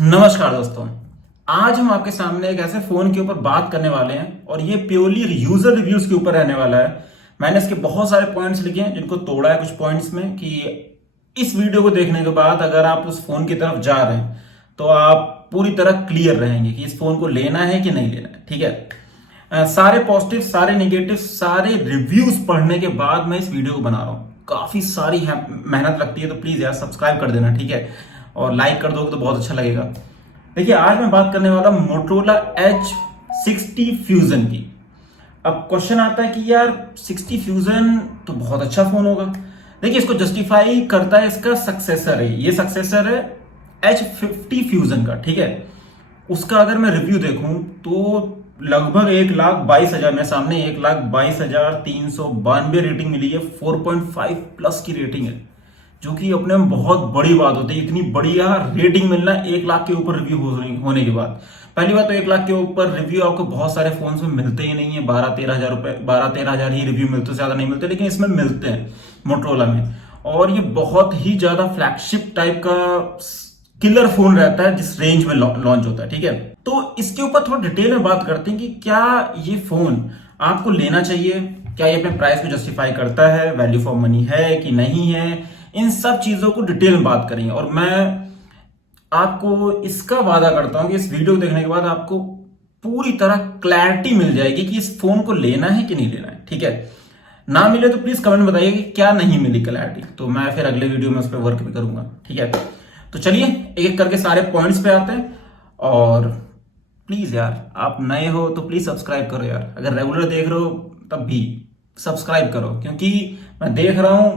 नमस्कार दोस्तों। आज हम आपके सामने एक ऐसे फोन के ऊपर बात करने वाले हैं और ये प्योरली यूजर रिव्यूज के ऊपर रहने वाला है। मैंने इसके बहुत सारे पॉइंट्स लिखे हैं जिनको तोड़ा है कुछ पॉइंट्स में कि इस वीडियो को देखने के बाद अगर आप उस फोन की तरफ जा रहे हैं तो आप पूरी तरह क्लियर रहेंगे कि इस फोन को लेना है कि नहीं लेना है। ठीक है। सारे पॉजिटिव सारे निगेटिव सारे रिव्यूज पढ़ने के बाद मैं इस वीडियो को बना रहा हूँ। काफी सारी मेहनत लगती है, तो प्लीज यार सब्सक्राइब कर देना। ठीक है, और लाइक कर दोगे तो बहुत अच्छा लगेगा। देखिए, आज मैं बात करने वाला मोटरोला H60 फ्यूजन की। अब क्वेश्चन आता है कि यार 60 फ्यूजन तो बहुत अच्छा फोन होगा। देखिए, इसको जस्टिफाई करता है इसका सक्सेसर है, ये सक्सेसर है H50 फ्यूजन का। ठीक है, उसका अगर मैं रिव्यू देखूं तो लगभग 1,22,000 में सामने 1,22,392 रेटिंग मिली है। 4.5 प्लस की रेटिंग है, जो कि अपने में बहुत बड़ी बात होती है। इतनी बढ़िया रेटिंग मिलना 1 लाख के ऊपर रिव्यू होने के बाद। पहली बात तो 1 लाख के ऊपर रिव्यू आपको बहुत सारे फोन में मिलते ही नहीं है। 12-13 हजार रुपए 12-13 हजार ही रिव्यू मिलते, ज्यादा नहीं मिलते, लेकिन इसमें मिलते हैं मोटरोला में। और ये बहुत ही ज्यादा फ्लैगशिप टाइप का किलर फोन रहता है जिस रेंज में लॉन्च होता है। ठीक है, तो इसके ऊपर थोड़ा डिटेल में बात करते हैं कि क्या ये फोन आपको लेना चाहिए, क्या ये अपने प्राइस को जस्टिफाई करता है, वैल्यू फॉर मनी है कि नहीं है। इन सब चीजों को डिटेल में बात करेंगे और मैं आपको इसका वादा करता हूं कि इस वीडियो को देखने के बाद आपको पूरी तरह क्लैरिटी मिल जाएगी कि इस फोन को लेना है कि नहीं लेना है। ठीक है, ना मिले तो प्लीज कमेंट बताइए कि क्या नहीं मिली क्लैरिटी, तो मैं फिर अगले वीडियो में उस पर वर्क भी करूंगा। ठीक है, तो चलिए एक एक करके सारे पॉइंट्स पे आते हैं। और प्लीज यार, आप नए हो तो प्लीज सब्सक्राइब करो यार। अगर रेगुलर देख रहे हो तब भी सब्सक्राइब करो, क्योंकि मैं देख रहा हूं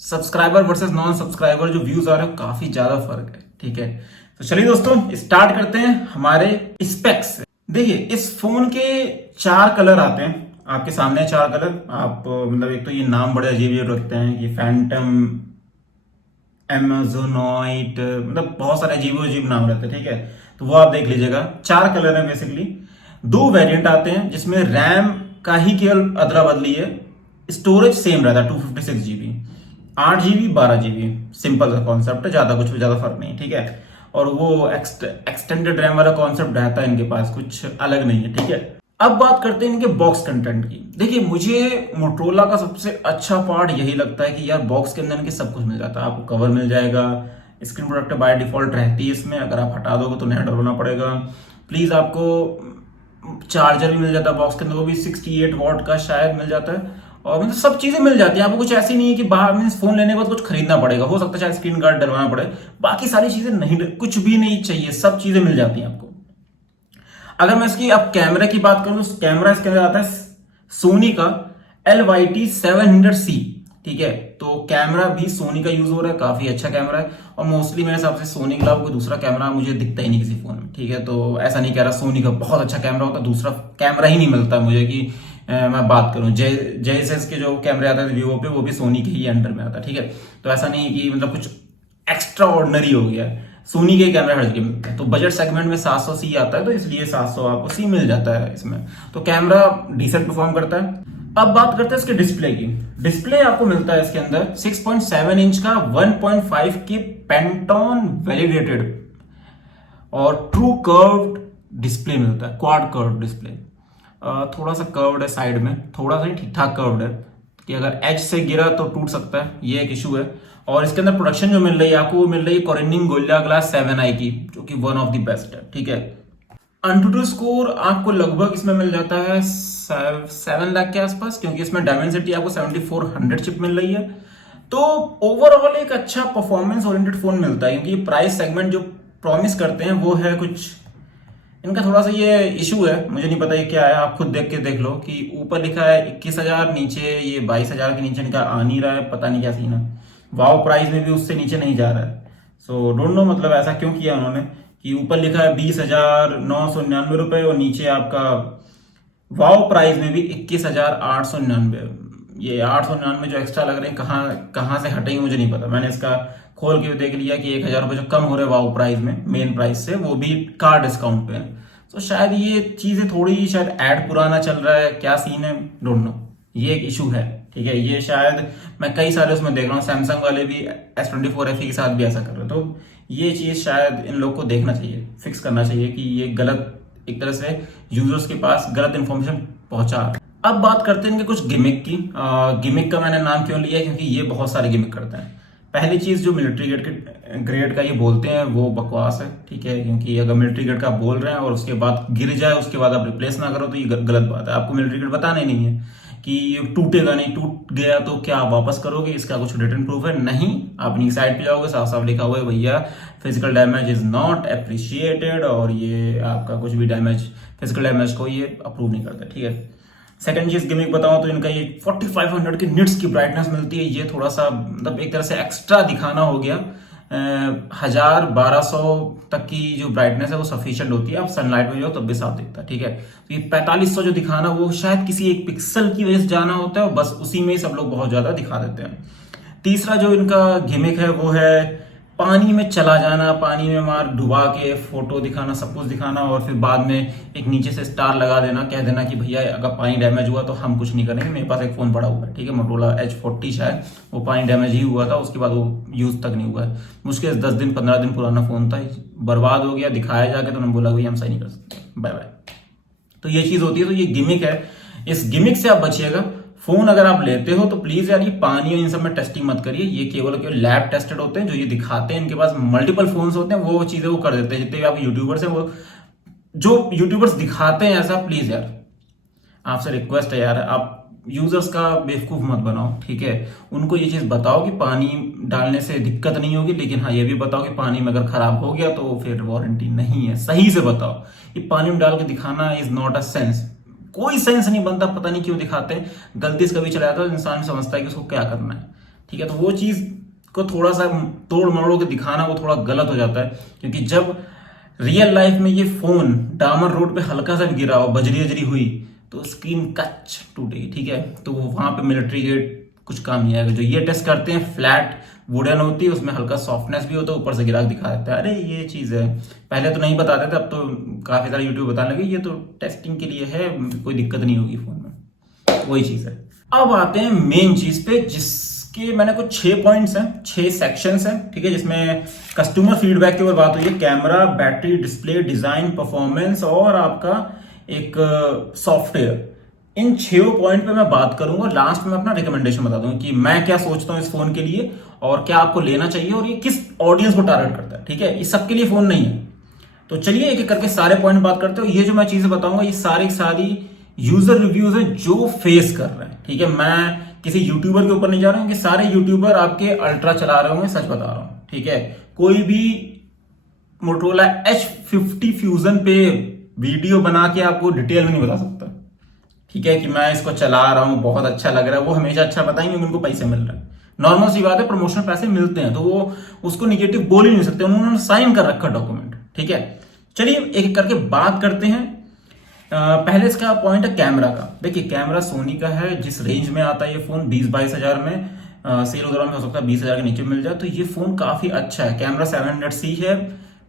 सब्सक्राइबर वर्सेस नॉन सब्सक्राइबर जो व्यूज आ रहे हैं काफी ज्यादा फर्क है। ठीक है, तो चलिए दोस्तों स्टार्ट करते हैं हमारे स्पेक्स से। देखिए, इस फोन के 4 कलर आते हैं आपके सामने। 4 कलर आप मतलब एक तो ये नाम बड़े अजीब अजीब रखते हैं, ये फैंटम, एमेजोनॉइट, मतलब बहुत सारे अजीब अजीब नाम रहते हैं। ठीक है, तो वो आप देख लीजिएगा। 4 कलर है बेसिकली। 2 वेरिएंट आते हैं जिसमें रैम का ही केवल अदला बदली है, स्टोरेज सेम रहता है 256 GB, 8 GB 12 GB। सिंपल सा कॉन्सेप्ट है, ज्यादा फर्क नहीं। ठीक है, और वो एक्सटेंडेड रैम वाला कॉन्सेप्ट रहता है इनके पास, कुछ अलग नहीं है। ठीक है, अब बात करते हैं इनके बॉक्स कंटेंट की। देखिए, मुझे मोटरोला का सबसे अच्छा पार्ट यही लगता है कि यार बॉक्स के अंदर इनके सब कुछ मिल जाता है। आपको कवर मिल जाएगा, स्क्रीन प्रोटेक्टर बाय डिफॉल्ट रहती है इसमें, अगर आप हटा दोगे तो नया डलवाना पड़ेगा। प्लीज आपको चार्जर भी मिल जाता है बॉक्स के अंदर, वो भी 68 वॉट का शायद मिल जाता है। और मतलब सब चीजें मिल जाती हैं आपको, कुछ ऐसी नहीं है कि बाहर मीन्स फोन लेने के बाद कुछ खरीदना पड़ेगा। हो सकता है शायद स्क्रीन गार्ड डलवाना पड़े, बाकी सारी चीजें नहीं, कुछ भी नहीं चाहिए, सब चीजें मिल जाती हैं आपको। अगर मैं इसकी अब कैमरे की बात करूं तो कैमरा इसके अंदर आता है सोनी का LYT700C। ठीक है, तो कैमरा भी सोनी का यूज हो रहा है, काफी अच्छा कैमरा है। और मोस्टली मेरे हिसाब से सोनी के अलावा कोई दूसरा कैमरा मुझे दिखता ही नहीं किसी फोन में। ठीक है, तो ऐसा नहीं कह रहा सोनी का बहुत अच्छा कैमरा होता, दूसरा कैमरा ही नहीं मिलता मुझे कि मैं बात करूं। JSS के जो कैमरे आते हैं वीवो पे, वो भी सोनी के ही अंडर में आता है। ठीक है, तो ऐसा नहीं है कि मतलब कुछ एक्स्ट्रा ऑर्डिनरी हो गया है, सोनी के कैमरे हर जगह मिलते हैं। तो बजट सेगमेंट में 700C आता है, तो इसलिए 700 आपको C मिल जाता है इसमें। तो कैमरा डिसेंट परफॉर्म करता है। अब बात करते हैं इसके डिस्प्ले की। डिस्प्ले आपको मिलता है इसके अंदर 6.7 इंच का 1.5 की पेंटोन वैलिडेटेड और ट्रू कर्व्ड डिस्प्ले मिलता है, क्वाड कर्व डिस्प्ले। थोड़ा सा कर्व्ड है साइड में, थोड़ा सा ही ठीक ठाक कर्व्ड है कि अगर एज से गिरा तो टूट सकता है, ये एक इशू है। और इसके अंदर प्रोडक्शन जो मिल रही है आपको, वो मिल रही है Corning Gorilla Glass 7i की, जो कि वन ऑफ द बेस्ट है। ठीक है, AnTuTu स्कोर आपको लगभग इसमें मिल जाता है 7 लाख के आसपास, क्योंकि इसमें डायमेंसिटी आपको 7400 चिप मिल रही है। तो ओवरऑल एक अच्छा परफॉर्मेंस ओरिएंटेड फोन मिलता है, क्योंकि प्राइस सेगमेंट जो प्रॉमिस करते हैं वो है कुछ, इनका थोड़ा सा ये इशू है, मुझे नहीं पता ये क्या है। आप खुद देख के देख लो कि ऊपर लिखा है 21,000, नीचे ये 22,000 के नीचे इनका आ नहीं रहा है, पता नहीं क्या सीन है। वाव प्राइस में भी उससे नीचे नहीं जा रहा है। सो डोंट नो मतलब ऐसा क्यों किया उन्होंने कि ऊपर लिखा है 20,999 रुपए और नीचे आपका वाव प्राइस में भी 21,899। ये 899 जो एक्स्ट्रा लग रहे हैं कहाँ कहाँ से हटेंगे मुझे नहीं पता। मैंने इसका खोल के देख लिया कि 1,000 रुपए जो कम हो रहे वाव प्राइस में मेन प्राइस से, वो भी कार डिस्काउंट पे है। तो शायद ये चीजें थोड़ी, शायद ऐड पुराना चल रहा है, क्या सीन है डोंट नो, ये एक इशू है। ठीक है, ये शायद मैं कई सारे उसमें देख रहा हूँ, सैमसंग वाले भी S24 FE के साथ भी ऐसा कर रहे हैं। तो ये चीज़ शायद इन लोग को देखना चाहिए, फिक्स करना चाहिए कि ये गलत एक तरह से यूजर्स के पास गलत इन्फॉर्मेशन पहुंचा रहा है। अब बात करते हैं इनके कुछ गिमिक की। गिमिक का मैंने नाम क्यों लिया, क्योंकि ये बहुत सारे गिमिक करते हैं। पहली चीज जो मिलिट्री ग्रेड का ये बोलते हैं वो बकवास है, ठीक है, क्योंकि अगर मिलिट्री ग्रेड का आप बोल रहे हैं और उसके बाद गिर जाए उसके बाद आप रिप्लेस ना करो तो ये गलत बात है। आपको मिलिट्री ग्रेड बताना ही नहीं है कि टूटेगा नहीं, टूट गया तो क्या आप वापस करोगे, इसका कुछ रिटर्न प्रूफ है नहीं। आप अपनी साइड पे जाओगे, साफ साफ लिखा हुआ है भैया physical damage is not appreciated, और ये आपका कुछ भी डैमेज फिजिकल डैमेज को ये अप्रूव नहीं करता, ठीक है। सेकंड चीज गिमिक बताऊं तो इनका ये 4500 की निट्स की ब्राइटनेस मिलती है, ये थोड़ा सा मतलब एक तरह से एक्स्ट्रा दिखाना हो गया। 1000-1200 तक की जो ब्राइटनेस है वो सफिशिएंट होती है, आप सनलाइट में जाओ तब भी साफ दिखता है, ठीक है। तो ये 4500 जो दिखाना वो शायद किसी एक पिक्सल की वजह से जाना होता है और बस उसी में सब लोग बहुत ज्यादा दिखा देते हैं। तीसरा जो इनका गिमिक है वो है पानी में चला जाना, पानी में मार डुबा के फोटो दिखाना, सब कुछ दिखाना और फिर बाद में एक नीचे से स्टार लगा देना, कह देना कि भैया अगर पानी डैमेज हुआ तो हम कुछ नहीं करेंगे, मेरे पास एक फोन पड़ा हुआ है, ठीक है, मोटोरोला H40 शायद, वो पानी डैमेज ही हुआ था, उसके बाद वो यूज तक नहीं हुआ है, मुश्किल से 10 दिन 15 दिन पुराना फोन था, बर्बाद हो गया, दिखाया जाके तो उन्होंने बोला भैया हम सही नहीं कर सकते, बाय बाय। तो ये चीज होती है, तो ये गिमिक है, इस गिमिक से आप बचिएगा। फोन अगर आप लेते हो तो प्लीज यार ये पानी और इन सब में टेस्टिंग मत करिए, ये केवल लैब टेस्टेड होते हैं, जो ये दिखाते हैं इनके पास मल्टीपल फोन्स होते हैं, वो चीजें वो कर देते हैं। जितने भी आप यूट्यूबर्स हैं, वो जो यूट्यूबर्स दिखाते हैं ऐसा, प्लीज यार आपसे रिक्वेस्ट है यार, आप यूजर्स का बेवकूफ मत बनाओ, ठीक है। उनको ये चीज बताओ कि पानी डालने से दिक्कत नहीं होगी, लेकिन हाँ ये भी बताओ कि पानी में अगर खराब हो गया तो फिर वारंटी नहीं है, सही से बताओ। ये पानी में डाल के दिखाना इज नॉट अ सेंस, कोई सेंस नहीं बनता, पता नहीं क्यों दिखाते हैं। गलती से कभी चला जाता है तो इंसान समझता है कि उसको क्या करना है, ठीक है। तो वो चीज को थोड़ा सा तोड़ मरोड़ के दिखाना वो थोड़ा गलत हो जाता है, क्योंकि जब रियल लाइफ में ये फोन डामर रोड पे हल्का सा भी गिरा हो, बजरी बजरी हुई तो स्क्रीन कच टूटेगी, ठीक है। तो वहां पे मिलिट्री ग्रेड कुछ काम नहीं आएगा। जो ये टेस्ट करते हैं फ्लैट वुडन होती है, उसमें हल्का सॉफ्टनेस भी होता है, ऊपर से गिरा दिखा देता है, अरे ये चीज है। पहले तो नहीं बताते थे, अब तो काफी सारे यूट्यूब बताने लगे ये तो टेस्टिंग के लिए है, कोई दिक्कत नहीं होगी फोन में, वही चीज है। अब आते हैं मेन चीज पे, जिसके मैंने कुछ 6 पॉइंट्स हैं, 6 सेक्शंस हैं, ठीक है, जिसमें कस्टमर फीडबैक के ऊपर बात हुई है, camera, battery, display, design, performance और आपका एक सॉफ्टवेयर। इन 6 पॉइंट पे मैं बात करूंगा, लास्ट में अपना रिकमेंडेशन बता दूंगा कि मैं क्या सोचता हूं इस फोन के लिए और क्या आपको लेना चाहिए और ये किस ऑडियंस को टारगेट करता है, ठीक है। ये सबके लिए फोन नहीं है। तो चलिए एक एक करके सारे पॉइंट बात करते हो। ये जो मैं चीजें बताऊंगा ये सारी यूजर रिव्यूज है जो फेस कर रहे हैं, ठीक है। मैं किसी यूट्यूबर के ऊपर नहीं जा रहा हूं कि सारे यूट्यूबर आपके अल्ट्रा चला रहे होंगे, सच बता रहा हूं, ठीक है। कोई भी मोटोरोला H50 फ्यूजन पे वीडियो बना के आपको डिटेल में नहीं बता सकता, ठीक है, कि मैं इसको चला रहा हूं बहुत अच्छा लग रहा है। वो हमेशा अच्छा बताएंगे, उनको पैसे मिल रहे हैं, नॉर्मल सी बात है, प्रमोशनल पैसे मिलते हैं तो वो उसको निगेटिव बोल ही नहीं सकते, उन्होंने साइन कर रखा डॉक्यूमेंट, ठीक है। चलिए एक एक करके बात करते हैं। पहले इसका पॉइंट है कैमरा का। देखिए कैमरा सोनी का है, जिस रेंज में आता है ये फोन 20-22 हजार में सेल उधर में हो सकता है 20 हजार के नीचे मिल जाए, तो ये फोन काफी अच्छा है। कैमरा 700C है,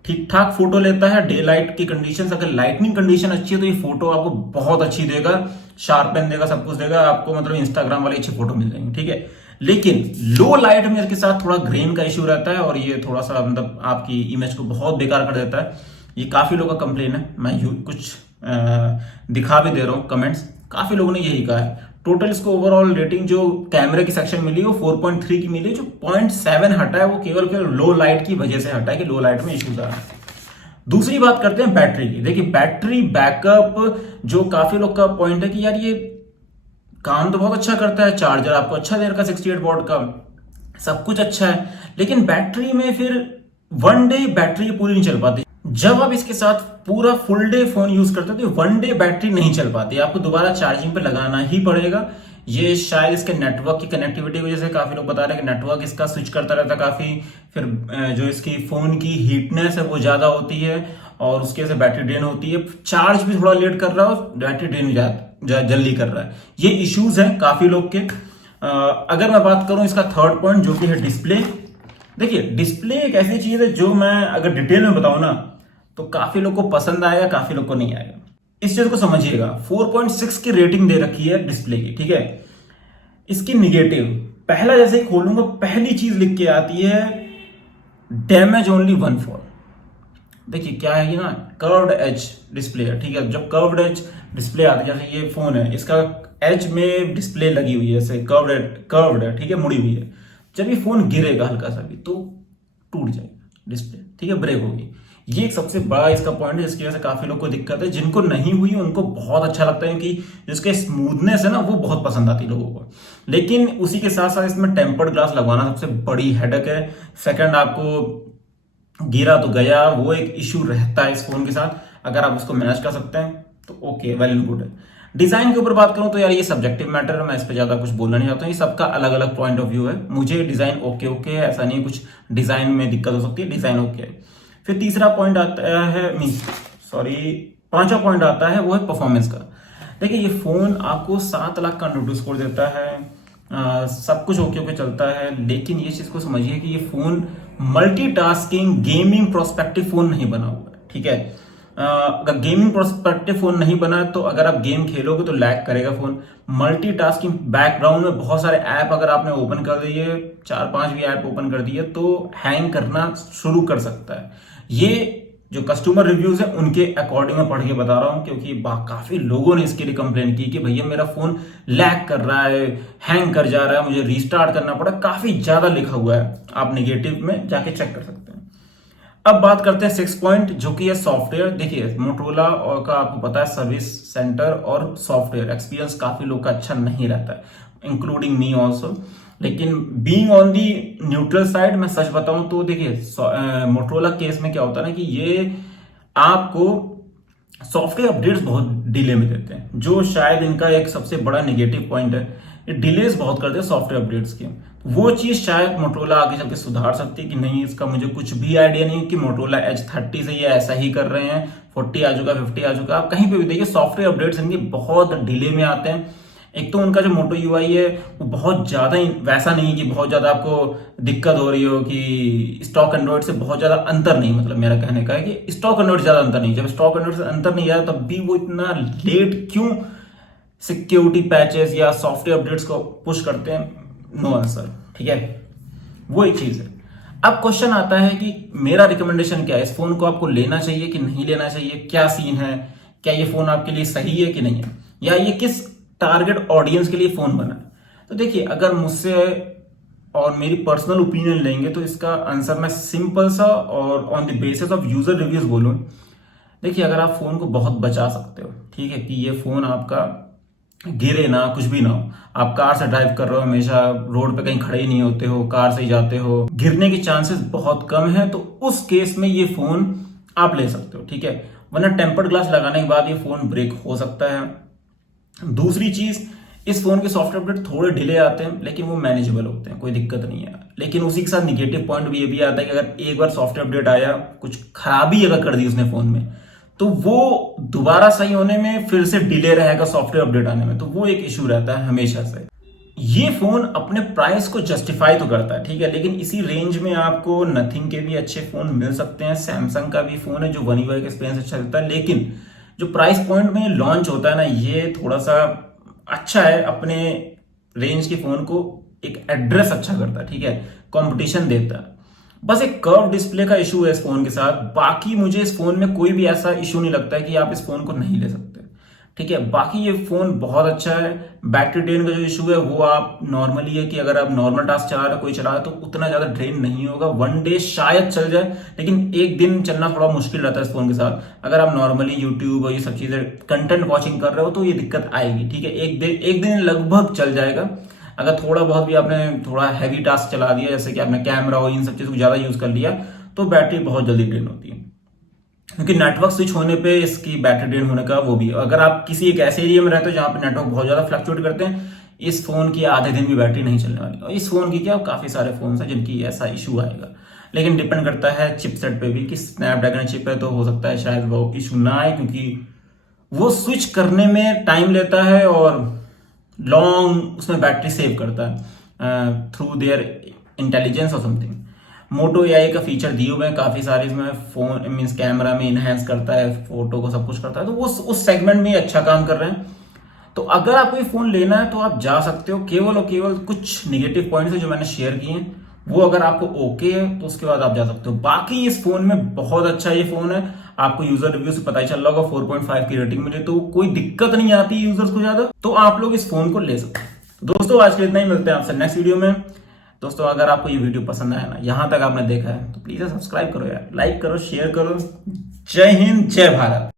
ठीक ठाक फोटो लेता है, डे लाइट की कंडीशन, अगर लाइटनिंग कंडीशन अच्छी है तो ये फोटो आपको बहुत अच्छी देगा, शार्पन देगा, सब कुछ देगा आपको, मतलब इंस्टाग्राम वाली अच्छी फोटो मिल जाएंगी, ठीक है। लेकिन लो लाइट में इसके साथ थोड़ा ग्रेन का इश्यू रहता है और ये थोड़ा सा मतलब आपकी इमेज को बहुत बेकार कर देता है। ये काफी लोगों का कंप्लेन है, मैं कुछ दिखा भी दे रहा हूँ कमेंट्स, काफी लोगों ने यही कहा है। टोटल इसको ओवरऑल रेटिंग जो कैमरे की सेक्शन मिली है वो 4.3 की मिली है, जो 0.7 हटा है वो केवल लो लाइट की वजह से हटा है कि लो लाइट में इश्यूज आ रहा है। दूसरी बात करते हैं बैटरी की। देखिए बैटरी बैकअप जो काफी लोग का पॉइंट है कि यार ये काम तो बहुत अच्छा करता है, चार्जर आपको अच्छा दे रखा 68 वॉट का, सब कुछ अच्छा है, लेकिन बैटरी में फिर 1 डे बैटरी पूरी नहीं चल पाती। जब आप इसके साथ पूरा फुल डे फोन यूज करते हो तो 1 डे बैटरी नहीं चल पाती, आपको दोबारा चार्जिंग पे लगाना ही पड़ेगा। ये शायद इसके नेटवर्क की कनेक्टिविटी की वजह से, काफी लोग बता रहे हैं कि नेटवर्क इसका स्विच करता रहता काफी, फिर जो इसकी फोन की हीटनेस है वो ज्यादा होती है और उसकी वजह से बैटरी ड्रेन होती है, चार्ज भी थोड़ा लेट कर रहा है और बैटरी ड्रेन जल्दी कर रहा है। ये इश्यूज हैं काफी लोग के। अगर मैं बात करूं इसका थर्ड पॉइंट जो कि है डिस्प्ले। देखिए डिस्प्ले एक ऐसी चीज है जो मैं अगर डिटेल में बताऊं ना तो काफी लोग को पसंद आएगा, काफी लोग को नहीं आएगा। इस चीज को समझिएगा, 4.6 की रेटिंग दे रखी है डिस्प्ले की, ठीक है। इसकी निगेटिव, पहला जैसे ही खोलूंगा पहली चीज लिख के आती है डैमेज ओनली वन फॉल। देखिए क्या है ये ना, कर्व्ड एज डिस्प्ले है, ठीक है। जब कर्व्ड एज डिस्प्ले आती है, जैसे ये फोन है, इसका एज में डिस्प्ले लगी हुई है, जैसे कर्व्ड है, ठीक है, मुड़ी हुई है। जब ये फोन गिरेगा हल्का सा भी तो टूट जाएगा डिस्प्ले, ठीक है, ब्रेक होगी। ये एक सबसे बड़ा इसका पॉइंट है, जिसकी वजह से काफी लोग को दिक्कत है। जिनको नहीं हुई उनको बहुत अच्छा लगता है कि जिसके स्मूथनेस है ना वो बहुत पसंद आती है लोगों को। लेकिन उसी के साथ साथ इसमें टेम्पर्ड ग्लास लगवाना सबसे बड़ी हेडेक है। सेकंड, आपको गिरा तो गया, वो एक इशू रहता है इस फोन के साथ। अगर आप उसको मैनेज कर सकते हैं तो ओके, वेल एंड गुड है। डिजाइन के ऊपर बात करूं तो यार ये सब्जेक्टिव मैटर है, मैं इस पे ज्यादा कुछ बोलना नहीं चाहता हूं। ये सबका अलग अलग पॉइंट ऑफ व्यू है। मुझे डिजाइन ओके ओके है, ऐसा नहीं कुछ डिजाइन में दिक्कत हो सकती है, डिजाइन ओके है। फिर तीसरा पॉइंट आता है, मीन सॉरी, पांचवा पॉइंट आता है, वो है परफॉर्मेंस का। देखिए ये फोन आपको 7 लाख का एंड्रॉइड स्कोर देता है, सब कुछ ओके ओके चलता है। लेकिन ये चीज को समझिए कि ये phone multitasking gaming prospective phone नहीं बना हुआ है, ठीक है। अगर गेमिंग प्रोस्पेक्टिव फोन नहीं बना है तो अगर आप गेम खेलोगे तो लैग करेगा फोन। मल्टीटास्किंग, बैकग्राउंड में बहुत सारे ऐप अगर आपने ओपन कर दिए, 4-5 भी ऐप ओपन कर दिए तो हैंग करना शुरू कर सकता है। ये जो कस्टमर रिव्यूज है उनके अकॉर्डिंग मैं पढ़ के बता रहा हूं, क्योंकि काफी लोगों ने इसके लिए कंप्लेन की कि भैया मेरा फोन लैग कर रहा है, हैंग कर जा रहा है, मुझे रीस्टार्ट करना पड़ा। काफी ज्यादा लिखा हुआ है, आप नेगेटिव में जाके चेक कर सकते हैं। अब बात करते हैं 6 पॉइंट, जो कि है सॉफ्टवेयर। देखिए मोटरोला और का आपको पता है सर्विस सेंटर और सॉफ्टवेयर एक्सपीरियंस काफी लोग का अच्छा नहीं रहता है, इंक्लूडिंग मी ऑल्सो। लेकिन being on the neutral side, मैं सच बताऊं तो देखिए मोटरोला केस में क्या होता है ना कि ये आपको सॉफ्टवेयर अपडेट्स बहुत डिले में देते हैं, जो शायद इनका एक सबसे बड़ा नेगेटिव पॉइंट है। ये डिलेस बहुत करते हैं सॉफ्टवेयर अपडेट्स के। वो चीज शायद मोटरोला आगे चल के सुधार सकती है कि नहीं, इसका मुझे कुछ भी आइडिया नहीं कि मोटरोला H30 से ये ऐसा ही कर रहे हैं। 40 आ चुका, 50 आ चुका, आप कहीं पे भी देखिए सॉफ्टवेयर अपडेट्स इनके बहुत डिले में आते हैं। एक तो उनका जो मोटो यूआई है वो बहुत ज्यादा वैसा नहीं है कि बहुत ज्यादा आपको दिक्कत हो रही हो, कि स्टॉक एंड्रॉइड से बहुत ज्यादा अंतर नहीं, मतलब मेरा कहने का है कि स्टॉक एंड्रॉइड ज्यादा अंतर नहीं। जब स्टॉक एंड्रॉइड से अंतर नहीं आया तब भी वो इतना लेट क्यों सिक्योरिटी पैचेस या सॉफ्टवेयर अपडेट्स को पुश करते हैं, नो आंसर, ठीक है। वो एक चीज है। अब क्वेश्चन आता है कि मेरा रिकमेंडेशन क्या है, इस फोन को आपको लेना चाहिए कि नहीं लेना चाहिए, क्या सीन है, क्या ये फोन आपके लिए सही है कि नहीं है, या ये किस टारगेट ऑडियंस के लिए फोन बना है। तो देखिए अगर मुझसे और मेरी पर्सनल ओपिनियन लेंगे तो इसका आंसर मैं सिंपल सा और on the basis of user reviews बोलूं। देखिए अगर आप फोन को बहुत बचा सकते हो, ठीक है, कि ये फोन आपका गिरे ना, कुछ भी ना हो, आप कार से ड्राइव कर रहे हो, हमेशा रोड पे कहीं खड़े ही नहीं होते हो, कार से ही जाते हो, गिरने के चांसेस बहुत कम है, तो उस केस में ये फोन आप ले सकते हो, ठीक है। वरना टेम्पर्ड ग्लास लगाने के बाद ये फोन ब्रेक हो सकता है। दूसरी चीज, इस फोन के सॉफ्टवेयर अपडेट थोड़े डिले आते हैं लेकिन वो मैनेजेबल होते हैं, कोई दिक्कत नहीं है। लेकिन उसी के साथ निगेटिव पॉइंट भी ये भी आता है कि अगर एक बार सॉफ्टवेयर अपडेट आया, कुछ खराबी अगर कर दी उसने फोन में, तो वो दोबारा सही होने में फिर से डिले रहेगा सॉफ्टवेयर अपडेट आने में, तो वो एक इशू रहता है हमेशा से। ये फोन अपने प्राइस को जस्टिफाई तो करता है, ठीक है, लेकिन इसी रेंज में आपको नथिंग के भी अच्छे फोन मिल सकते हैं, सैमसंग का भी फोन है जो One UI का एक्सपीरियंस अच्छा देता है। लेकिन जो प्राइस पॉइंट में लॉन्च होता है ना, ये थोड़ा सा अच्छा है, अपने रेंज के फोन को एक एड्रेस अच्छा करता है, ठीक है, कंपटीशन देता है। बस एक कर्व डिस्प्ले का इशू है इस फोन के साथ, बाकी मुझे इस फोन में कोई भी ऐसा इशू नहीं लगता है कि आप इस फोन को नहीं ले सकते, ठीक है। बाकी ये फोन बहुत अच्छा है। बैटरी ड्रेन का जो इशू है वो आप नॉर्मली है कि अगर आप नॉर्मल टास्क चला रहे, कोई चला रहा है तो उतना ज्यादा ड्रेन नहीं होगा, 1 डे शायद चल जाए, लेकिन एक दिन चलना थोड़ा मुश्किल रहता है इस फोन के साथ। अगर आप नॉर्मली यूट्यूब और ये सब चीजें कंटेंट वॉचिंग कर रहे हो तो ये दिक्कत आएगी, ठीक है। एक दिन लगभग चल जाएगा। अगर थोड़ा बहुत भी आपने थोड़ा हैवी टास्क चला दिया, जैसे कि आपने कैमरा और इन सब चीजों को ज्यादा यूज कर लिया, तो बैटरी बहुत जल्दी ड्रेन होती है, क्योंकि नेटवर्क स्विच होने पे इसकी बैटरी ड्रेन होने का वो भी। अगर आप किसी एक ऐसे एरिया में रहते हो जहां पे नेटवर्क बहुत ज्यादा फ्लक्चुएट करते हैं, इस फोन की आधे दिन भी बैटरी नहीं चलने वाली। और इस फोन की क्या, काफी सारे फोन हैं जिनकी ऐसा इशू आएगा, लेकिन डिपेंड करता है चिपसेट पे भी कि स्नैपड्रैगन चिप है तो हो सकता है शायद वो इशू ना आए, क्योंकि वो स्विच करने में टाइम लेता है और लॉन्ग उसमें बैटरी सेव करता है थ्रू देयर इंटेलिजेंस और समथिंग। मोटो एआई का फीचर दिए हुए हैं काफी सारे इसमें, फोन मींस कैमरा में इनहेंस करता है, फोटो को सब कुछ करता है, तो वो उस सेगमेंट में अच्छा काम कर रहे हैं। तो अगर आपको ये फोन लेना है तो आप जा सकते हो। केवल और केवल कुछ निगेटिव पॉइंट्स है जो मैंने शेयर किए हैं, वो अगर आपको ओके है तो उसके बाद आप जा सकते हो। बाकी इस फोन में बहुत अच्छा ये फोन है, आपको यूजर रिव्यू से पता ही चल रहा होगा 4.5 की रेटिंग मिली, तो कोई दिक्कत नहीं आती यूजर्स को ज्यादा, तो आप लोग इस फोन को ले सकते हैं। तो दोस्तों आज के लिए इतना ही, मिलते हैं आपसे नेक्स्ट वीडियो में। दोस्तों अगर आपको ये वीडियो पसंद आया ना, यहां तक आपने देखा है तो प्लीज सब्सक्राइब करो यार, लाइक करो, शेयर करो। जय हिंद, जय भारत।